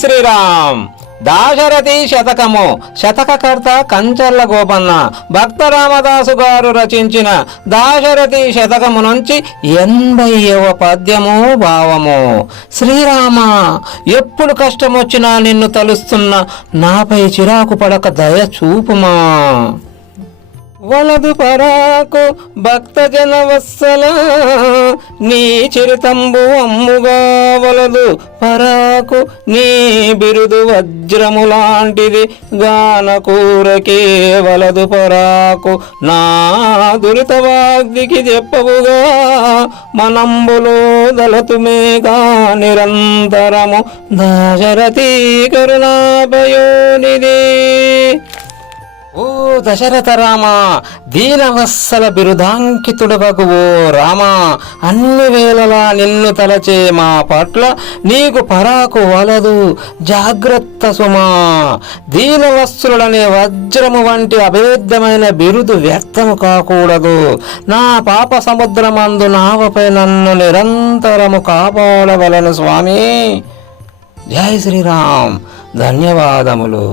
శ్రీరామ్. దాశరథి శతకము. శతకకర్త కంచర్ల గోపన్న. భక్త రామదాసు గారు రచించిన దాశరథి శతకము నుంచి 80వ పద్యము భావము. శ్రీరామ, ఎప్పుడు కష్టం వచ్చినా నిన్ను తలుస్తున్న నాపై చిరాకు పడక దయ చూపుమా. వలదు పరాకు భక్తజన వత్సల, నీ చరితంబు అమ్ముగా వలదు పరాకు, నీ బిరుదు వజ్రము లాంటిది గానకూరకే వలదు పరాకు. నా దురితవాగ్దికి చెప్పవుగా మనంబులో దళతుమేగా నిరంతరము. దాశరథి కరుణాభయోనిధి. ఓ దశరథ రామ, దీనవత్సల బిరుదాంకితుడవగు ఓ రామ, అన్ని వేళలా నిన్ను తలచే మా పట్ల నీకు పరాకు వలదు, జాగ్రత్త సుమా. దీనవత్సలుడనే వజ్రము వంటి అభేద్యమైన బిరుదు వ్యక్తము కాకూడదు. నా పాప సముద్రమందు నావపై నన్ను నిరంతరము కాపాడవలను స్వామి. జై శ్రీరామ్. ధన్యవాదములు.